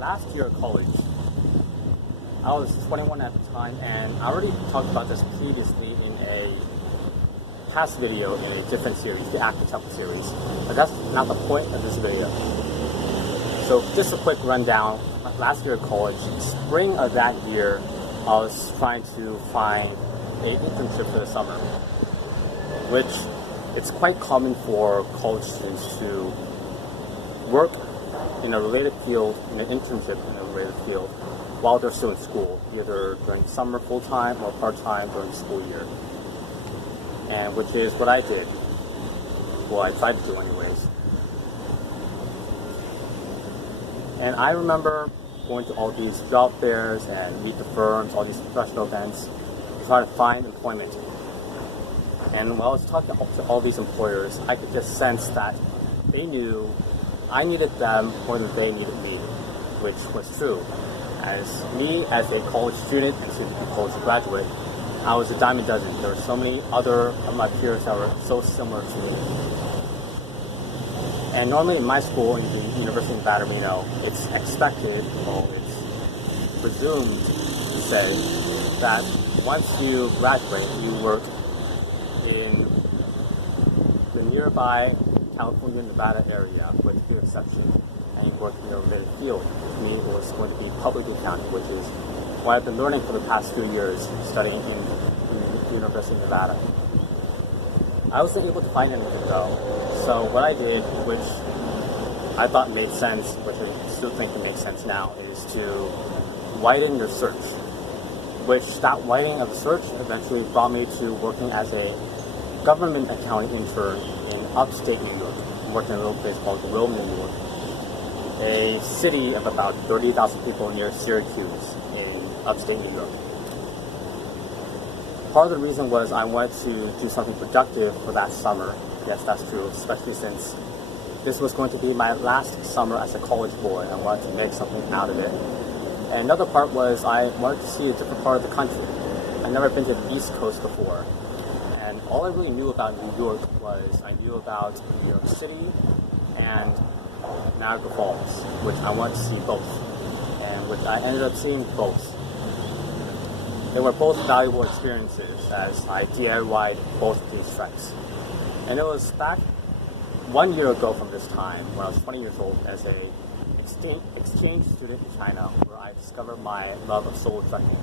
last year of college, I was 21 at the time, and I already talked about this previously in a past video in a different series, the Active Temple series. But that's not the point of this video. So just a quick rundown. Last year of college, spring of that year, I was trying to find an internship for the summer, which it's quite common for college students to work in a related field, in an internship in a related field, while they're still in school, either during summer full-time or part-time during the school year. And which is what I did. Well, I tried to do anyways. And I remember going to all these job fairs and meet the firms, all these professional events, to try to find employment. And while I was talking to all these employers, I could just sense that they knew I needed them more than they needed me, which was true. As a college student and soon to be college graduate, I was a dime a dozen. There were so many other of my peers that were so similar to me. And normally in my school, in the University of Nevada, Reno, it's expected, or it's presumed to say that once you graduate, you work in the nearby California, Nevada area, with a few exceptions, and you work in a related field. For me, it was going to be public accounting, which is what I've been learning for the past 2 years, studying in the University of Nevada. I wasn't able to find anything though, so what I did, which I thought made sense, which I still think it makes sense now, is to widen your search. Which that widening of the search eventually brought me to working as a government accounting intern in upstate New York. I'm working in a little place called Will, New York, a city of about 30,000 people near Syracuse in upstate New York. Part of the reason was I wanted to do something productive for that summer. Yes, that's true, especially since this was going to be my last summer as a college boy. I wanted to make something out of it. And another part was I wanted to see a different part of the country. I'd never been to the East Coast before. And all I really knew about New York was I knew about New York City and Niagara Falls, which I wanted to see both. And which I ended up seeing both. They were both valuable experiences as I DIY'd both of these treks. And it was back 1 year ago from this time, when I was 20 years old, as a exchange student in China, where I discovered my love of solo trekking.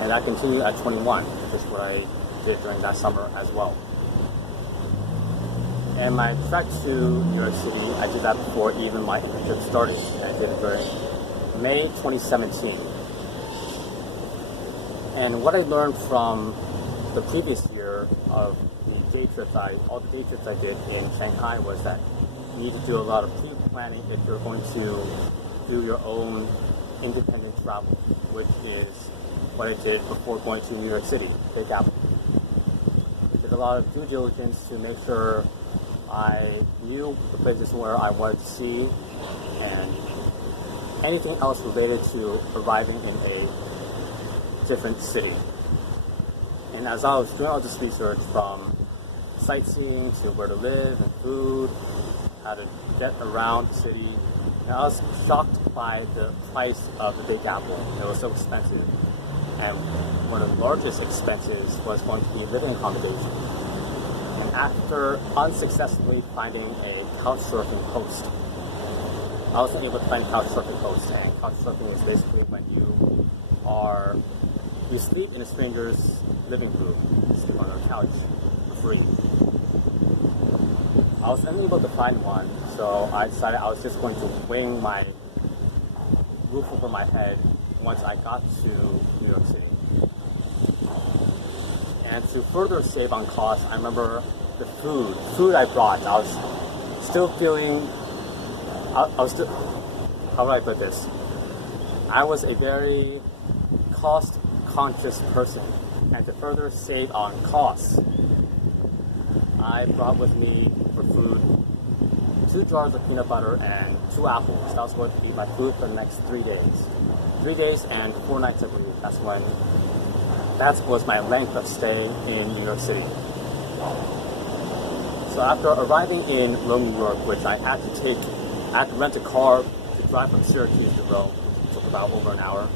And that continued at 21, which is what I did during that summer as well. And my trek to New York City, I did that before even my internship started. I did it during May 2017. And what I learned from the previous year of all the day trips I did in Shanghai was that you need to do a lot of pre-planning if you're going to do your own independent travel, which is what I did before going to New York City, Big Apple. I did a lot of due diligence to make sure I knew the places where I wanted to see and anything else related to arriving in a different city. And as I was doing all this research, from sightseeing to where to live and food, how to get around the city, and I was shocked by the price of the Big Apple. It was so expensive. And one of the largest expenses was going to be living accommodation. And after unsuccessfully finding a couchsurfing host, I wasn't able to find a couchsurfing host. And couchsurfing is basically when you sleep in a stranger's living room, you sleep on a couch for free. I was unable to find one, so I decided I was just going to wing my roof over my head once I got to New York City. And to further save on costs, I remember the food I brought. I was still feeling, how do I put this? I was a very cost-conscious person, and to further save on costs, I brought with me for food 2 jars of peanut butter and 2 apples. That was going to be my food for the next 3 days. 3 days and 4 nights, I believe. That was my length of stay in New York City. So after arriving in Rome, New York, which I had to rent a car to drive from Syracuse to Rome took about over an hour.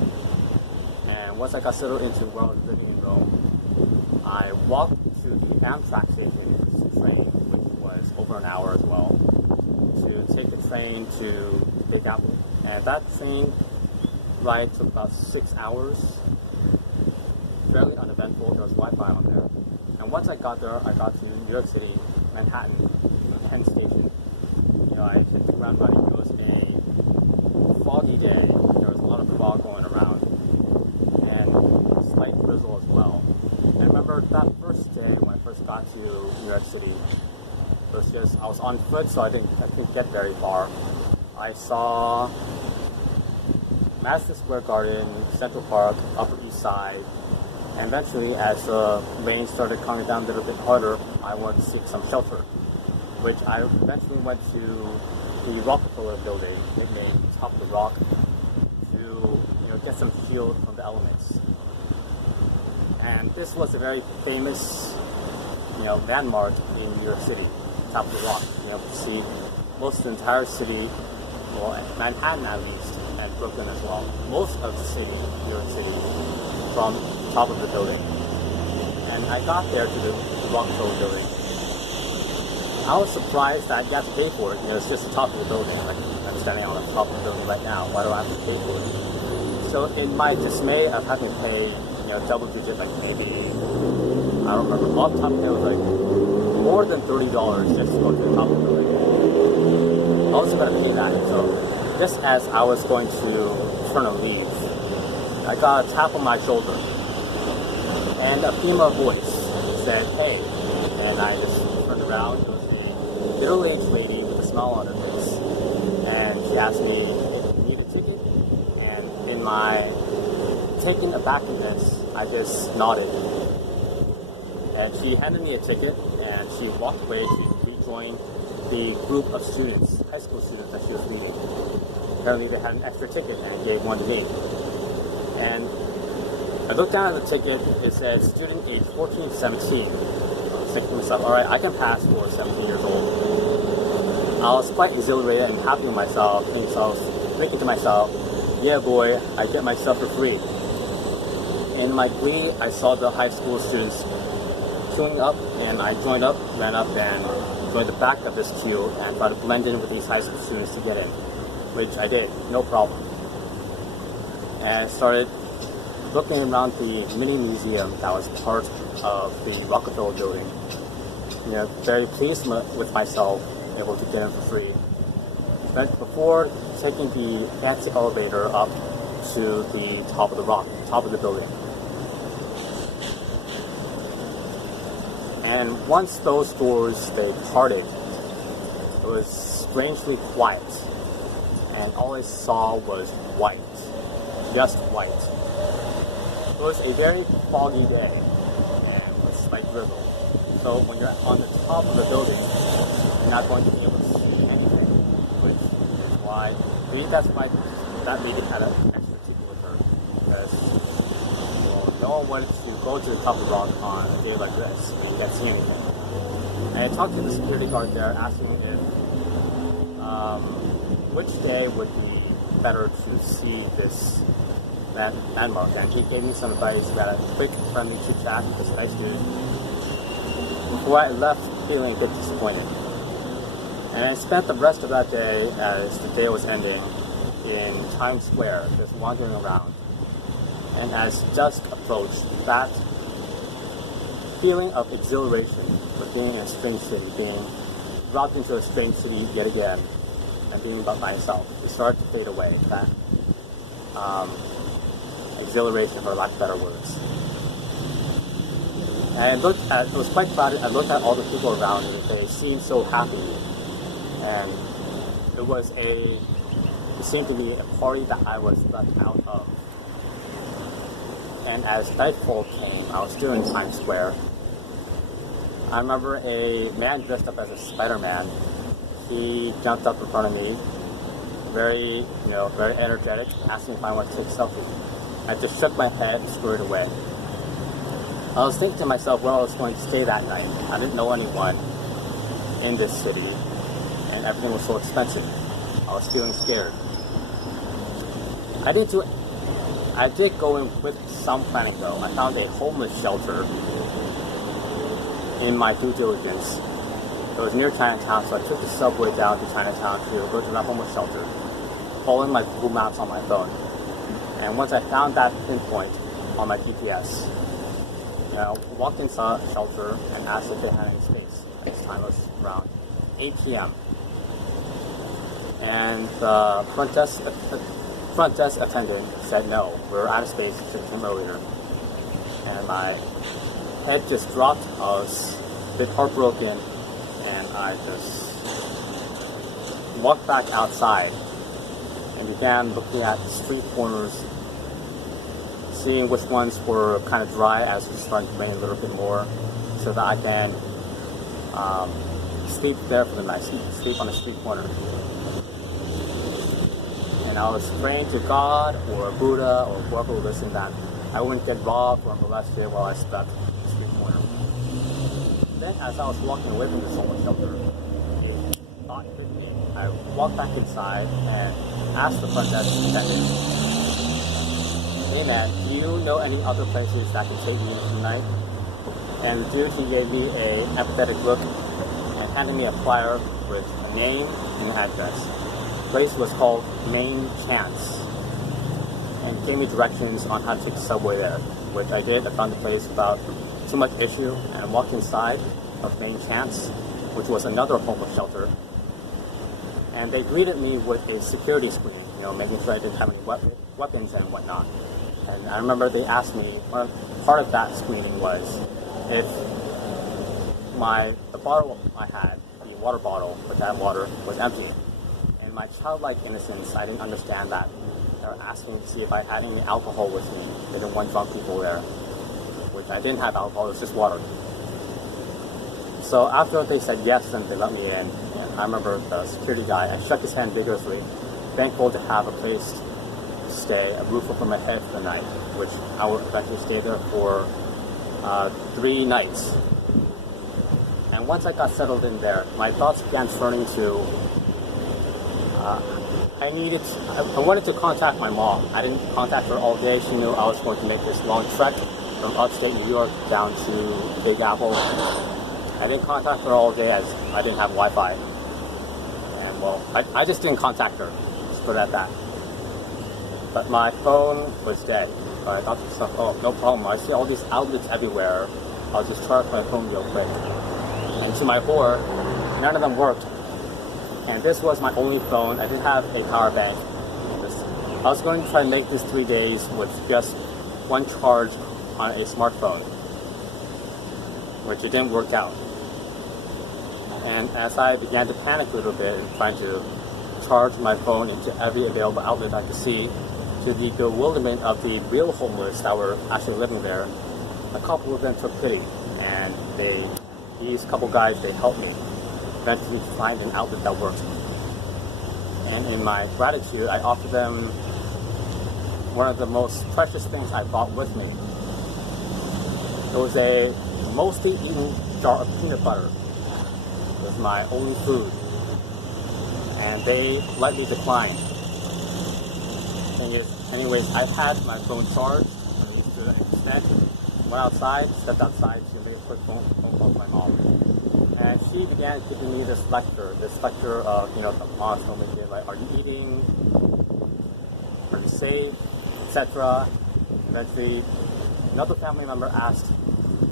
And once I got settled into where I was living in Rome, I walked to the Amtrak station, train, which was over an hour as well, to take the train to Big Apple. And that train ride took about 6 hours. Fairly uneventful. There was Wi-Fi on there. And once I got there, I got to New York City, Manhattan, Penn Station. I hit the ground running. It was a foggy day. There was a lot of fog going around, and slight drizzle as well. And I remember that first day when I first got to New York City, it was just, I was on foot, so I didn't get very far. I saw Madison Square Garden, Central Park, Upper East Side, and eventually, as the rain started coming down a little bit harder, I wanted to seek some shelter, which I eventually went to the Rockefeller building, nicknamed Top of the Rock, to get some shield from the elements. And this was a very famous landmark in New York City, Top of the Rock. To see most of the entire city, well, Manhattan at least, and Brooklyn as well. Most of the city, New York City, from top of the building. And I got there to the Rockefeller building. I was surprised that you have to pay for it. It's just the top of the building. Like, I'm standing on the top of the building right now. Why do I have to pay for it? So in my dismay of having to pay, double digit, like maybe, I don't remember, off the top of it was like more than $30 just to go to the top of the building. I wasn't going to pay that. So just as I was going to turn and leave, I got a tap on my shoulder, and a female voice said, "Hey," and I just turned around. It was a middle-aged lady with a smile on her face, and she asked me if you need a ticket, and in my taken abackness, I just nodded, and she handed me a ticket, and she walked away to rejoin the group of students, high school students that she was meeting. Apparently they had an extra ticket, and gave one to me. And I looked down at the ticket, it said student age 14 to 17. I was thinking to myself, alright, I can pass for 17 years old. I was quite exhilarated and happy with myself, thinking to myself, yeah boy, I get myself for free. In my glee, I saw the high school students queuing up, and I joined up, ran up, and joined the back of this queue, and tried to blend in with these high school students to get in, which I did, no problem. And I started looking around the mini museum that was part of the Rockefeller building. Very pleased with myself, able to get in for free. But before taking the fancy elevator up to the top of the rock, top of the building. And once those doors, they parted, it was strangely quiet. And all I saw was white. Just white. It was a very foggy day, and with slight drizzle. So when you're on the top of the building, you're not going to be able to see anything, which is why, maybe that's why that lady had an extra ticket with her, because no one wanted to go to the top of the rock on a day like this, and you can't see anything. And I talked to the security guard there, asking if which day would be better to see this landmark, and he gave me some advice. We had a quick friendly chit chat with this nice dude before I left feeling a bit disappointed. And I spent the rest of that day, as the day was ending, in Times Square, just wandering around. And as dusk approached, that feeling of exhilaration of being in a strange city, being dropped into a strange city yet again, and being by myself, it started to fade away. That exhilaration, for lack of better words. And it was quite crowded. I looked at all the people around me. They seemed so happy. And it seemed to be a party that I was left out of. And as nightfall came, I was still in Times Square. I remember a man dressed up as a Spider-Man. He jumped up in front of me, very energetic, asking if I wanted to take a selfie. I just shook my head and scurried away. I was thinking to myself where I was going to stay that night. I didn't know anyone in this city, and everything was so expensive. I was feeling scared. I did go in with some planning though. I found a homeless shelter in my due diligence. It was near Chinatown, so I took the subway down to Chinatown to go to that homeless shelter, following my Google Maps on my phone. And once I found that pinpoint on my GPS, walked inside the shelter and asked if they had any space. At this time it was around 8 p.m. And the front desk attendant said no, we were out of space, should have come earlier. And my head just dropped. I was a bit heartbroken, and I just walked back outside and began looking at the street corners, seeing which ones were kind of dry as it was starting to rain a little bit more, so that I can sleep there for the night, sleep on the street corner. And I was praying to God or Buddha or whoever would listen that I wouldn't get robbed or molested while I slept on the street corner. Then as I was walking away from the homeless shelter, a thought hit me. I walked back inside and asked the front desk attendant, "Hey man, do you know any other places that can take me tonight?" And the dude, he gave me a empathetic look and handed me a flyer with a name and an address. The place was called Main Chance, and gave me directions on how to take the subway there, which I did. I found the place without too much issue, and I walked inside of Main Chance, which was another homeless shelter, and they greeted me with a security screening, making sure I didn't have any weapons and whatnot. And I remember they asked me, part of that screening was if the bottle I had, the water bottle with that water, was empty. And my childlike innocence, I didn't understand that. They were asking to see if I had any alcohol with me. They didn't want drunk people there, which I didn't have alcohol, it was just water. So after they said yes and they let me in, and I remember the security guy, I shook his hand vigorously, thankful to have a place to stay, a roof over my head for the night, which I would eventually stay there for 3 nights. And once I got settled in there, my thoughts began turning to I wanted to contact my mom. I didn't contact her all day. She knew I was going to make this long trek from upstate New York down to Big Apple. I didn't contact her all day as I didn't have Wi-Fi. And well, I just didn't contact her. Just put it at that. But my phone was dead. So I thought to myself, oh, no problem. I see all these outlets everywhere. I'll just charge my phone real quick. And to my horror, none of them worked. And this was my only phone. I didn't have a power bank. I was going to try and make this 3 days with just one charge on a smartphone, which it didn't work out. And as I began to panic a little bit and trying to charge my phone into every available outlet I could see, to the bewilderment of the real homeless that were actually living there, a couple of them took pity, and these couple guys, they helped me eventually find an outlet that worked. And in my gratitude, I offered them one of the most precious things I brought with me. It was a mostly eaten jar of peanut butter. It was my only food. And they let me decline. Anyways, I had my phone charged, at least to an extent. Went outside, stepped outside to make a quick phone call to my mom. And she began giving me this lecture of, the moms told me, like, are you eating? Are you safe? Etc. Eventually, another family member asked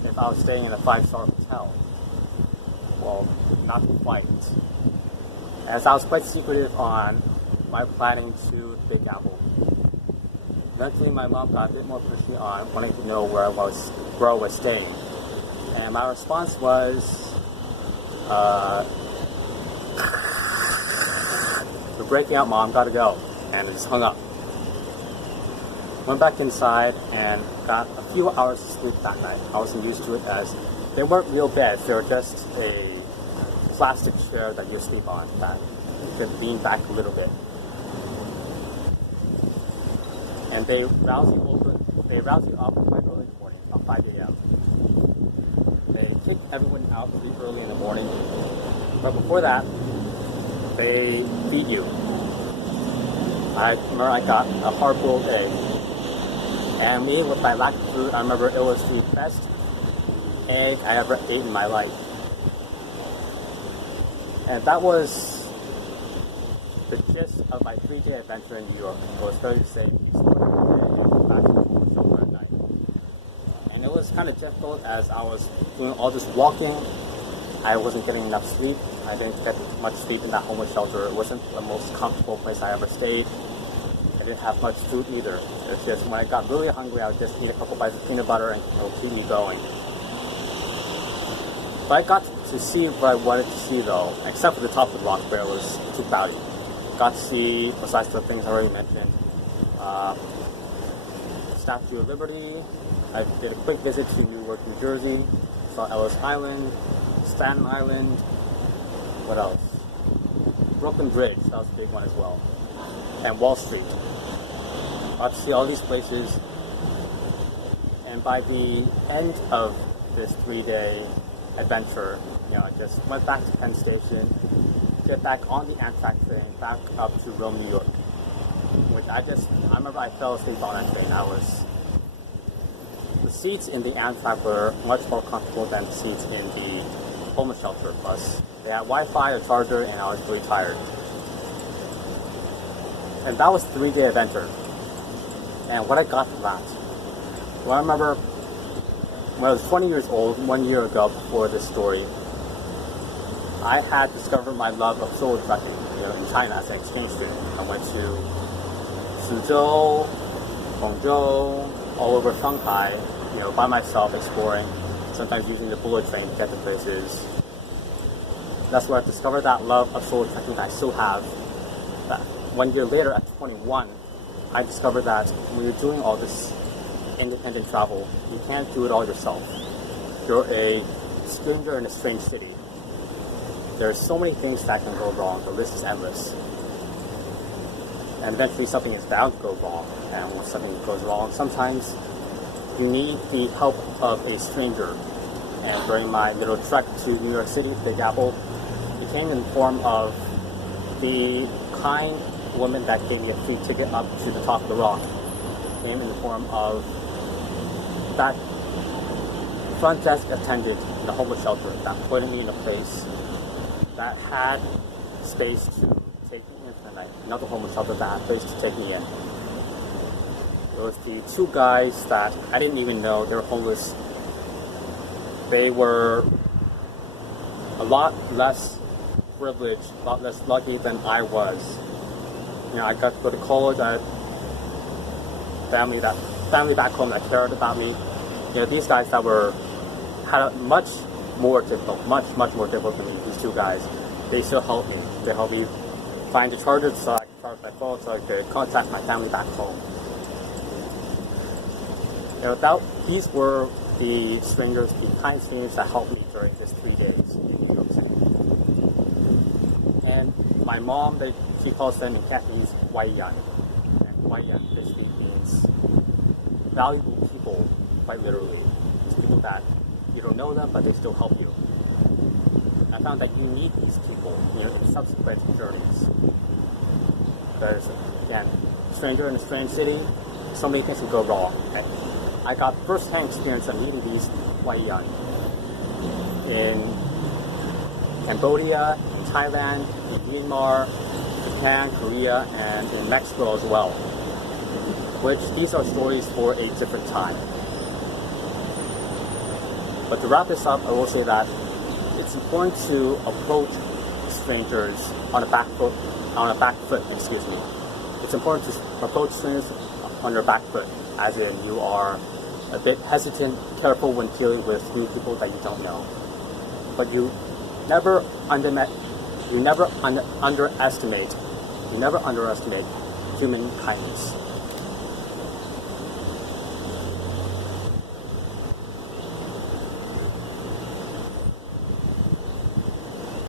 if I was staying in a 5-star hotel. Well, not quite. As I was quite secretive on my planning to Big Apple. Eventually, my mom got a bit more pushy on wanting to know where I was staying. And my response was, we're breaking out, Mom, gotta go. And I just hung up. Went back inside and got a few hours of sleep that night. I wasn't used to it as they weren't real beds, they were just a plastic chair that you sleep on that you could lean back a little bit. And they rouse you up quite early in the morning, about 5 a.m. They kick everyone out pretty early in the morning. But before that, they feed you. I remember I got a hard-boiled egg. And me, with my lack of food, I remember it was the best egg I ever ate in my life. And that was the gist of my 3-day adventure in New York. It was very safe. And it was kind of difficult as I was doing all this walking. I wasn't getting enough sleep. I didn't get much sleep in that homeless shelter. It wasn't the most comfortable place I ever stayed. I didn't have much food either. It's just when I got really hungry, I would just eat a couple bites of peanut butter and it would keep me going. But I got to see what I wanted to see though, except for the top of the rock where it was too cloudy. Got to see, besides the things I already mentioned, Statue of Liberty. I did a quick visit to Newark, New Jersey. Saw Ellis Island, Staten Island. What else? Brooklyn Bridge, that was a big one as well. And Wall Street. Got to see all these places. And by the end of this 3-day adventure, I just went back to Penn Station, get back on the Amtrak train, back up to Rome, New York. Which I remember I fell asleep on that train. The seats in the Amtrak were much more comfortable than the seats in the homeless shelter. Plus, they had Wi-Fi, a charger, and I was really tired. And that was a 3-day adventure. And what I got from that? Well, I remember when I was 20 years old, 1 year ago before this story, I had discovered my love of solo trekking, in China as an exchange student. I went to Suzhou, Guangzhou, all over Shanghai, by myself exploring, sometimes using the bullet train to get to places. That's where I discovered that love of solo trekking that I still have. That 1 year later, at 21, I discovered that when you're doing all this independent travel, you can't do it all yourself. You're a stranger in a strange city. There are so many things that can go wrong. The list is endless. And eventually something is bound to go wrong. And when something goes wrong, sometimes you need the help of a stranger. And during my little trek to New York City, Big Apple, it came in the form of the kind woman that gave me a free ticket up to the top of the rock. It came in the form of that front desk attendant in the homeless shelter that put me in a place that had space to take me in for the night. Another homeless shelter that had a place to take me in. It was the 2 guys that I didn't even know they were homeless. They were a lot less privileged, a lot less lucky than I was. I got to go to college. I had family back home that cared about me. These guys that had a much more difficult than me. These 2 guys, they still helped me. They helped me find the charger so I could charge my phone, so I could contact my family back home. These were the strangers, the kind strangers that helped me during this 3 days in New York City. And my mom, she calls them in Cantonese Waiyan. And Waiyan basically means valuable people, quite literally. It's people that you don't know them, but they still help you. I found that you need these people, in subsequent journeys. Because, again, stranger in a strange city, so many things can go wrong. I got first-hand experience of meeting these Waiyan in Cambodia, in Thailand, in Myanmar, Japan, Korea, and in Mexico as well. Which these are stories for a different time. But to wrap this up, I will say that it's important to approach strangers on a back foot. It's important to approach strangers on your back foot, as in you are a bit hesitant, careful when dealing with new people that you don't know. But you never underestimate human kindness.